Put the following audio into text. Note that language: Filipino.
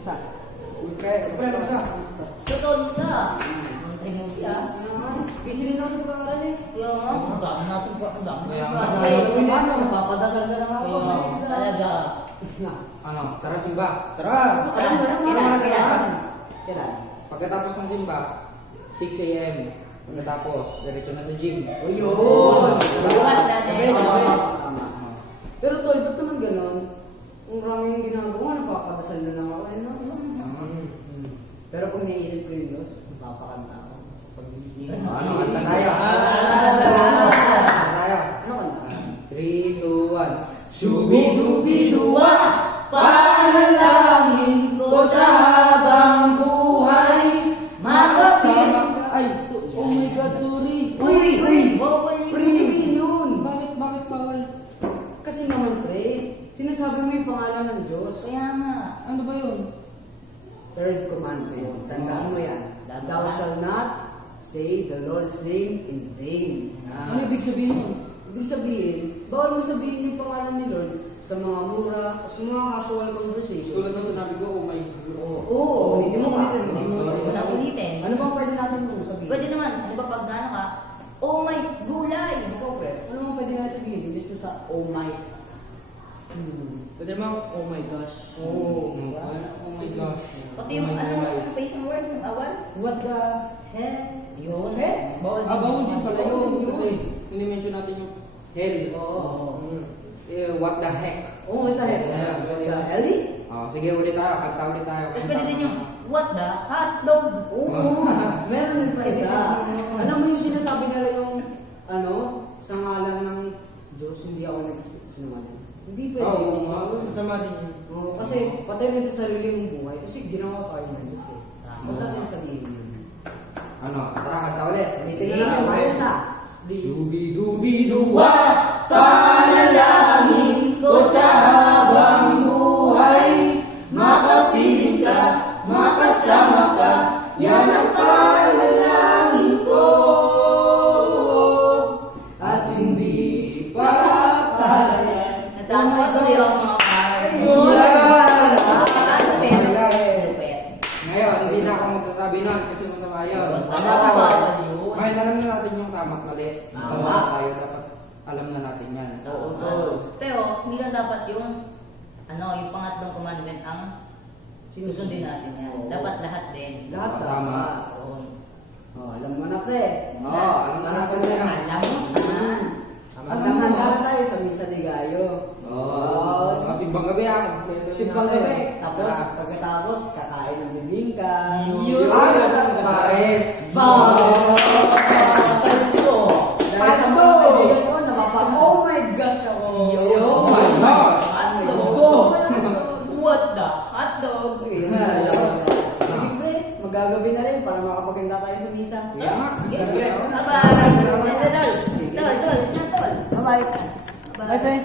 Basta. Okay, basta. Totoo ka. Ay mo siya. Busy rin ako sa pangaral eh. Kaya nga, dami natin pa. Dami Papadasal ka lang ako. Talaga. Ano, tara simba. Tara! Kailan? Pagkatapos ng simba, 6 AM. Pagkatapos, diretso na sa gym. Ayun! Bukas natin. Pero tol, ba't naman ganon? Kung maraming ginagawa, napakadasal na lang ako. Pero kung naiisip ko yung Diyos, napapakanta ako. Ano, kanta tayo? Ano kanta? 3, 2, 1. Shubidubiduwa, panalangin ko sa habang buhay. Makasama. Ay, oh my God, sorry. Bawal Pre, sabihin yun! Bakit bawal? Kasi naman pre, sinasabi mo yung pangalan ng Diyos. Kaya nga. Ano ba yun? Third commandment. Tandaan mo yan. Thou shalt not say the Lord's name in vain. Ano ibig sabihin yun? Ibig sabihin, bawal mo sabihin yung pangalan ni Lord sa mga mura, sa mga casual conversations. Tulad ng sinabi ko, oh my God. Oo, hindi mo ulitin. Hindi mo ulitin. Ano bang pwede natin mong sabihin? Pwede naman, ano ba pag ano ka? Oh my gulay! Ikaw, pre, ano bang pwede natin sabihin? Imbis na sa oh my. Pwede naman, oh my gosh. Oh. Oh my gosh. Pati yung ano, spacing word, yung awal. What the hell? Yun. Eh? Bawal din pala yun. Kasi, ini-mention natin yung hell. Oo. What the heck? Oh, what the hell? What the hell? Sige, ulit tayo. Kanta ulit tayo. Tapos pwede din yung, what the hotdog? Oo, meron din pa isa. Alam mo yung sinasabi nila yung, sa ngalan ng Diyos, hindi ako nagsinungaling. Hindi pwede. Oo, masama din yun. Oo, kasi patay na sa sarili mong buhay kasi ginawa tayo ng Diyos eh. Ba't natin sabihin yun? Ano, tara, kanta ulit. Ulitin na lang, ayos na. Shubidubiduwa, Panalangin ko sa habang buhay. Makapiling ka, makasama ka, yan ang panalangin ko. at hindi pa kaya. Natatawa tuloy ako mga Ngayon, hindi na ako magsasabi nun kasi masama yun. Tama. May alam na natin yung tama at mali. Tama. Tayo dapat alam na natin yan. Pero hindi lang dapat yung yung pangatlong commandment ang susundin natin yan. Oo. Dapat lahat din. Lahat Tama. tama. Oh, alam mo na pre. Oo, alam na natin yan. Alam mo na. Handa na tayo sa Misa de Gallo. Oo. Simbang gabi ako. Simbang gabi. Tapos, pagkatapos, kakain ng bibingka. Yun! Pares! Oh my gosh ako! Oh my gosh! What the hotdog? Sige pre, magagabi na rin para makapaganda tayo sa misa. Yeah. Bye-bye! Tol! Bye-bye. Bye pre.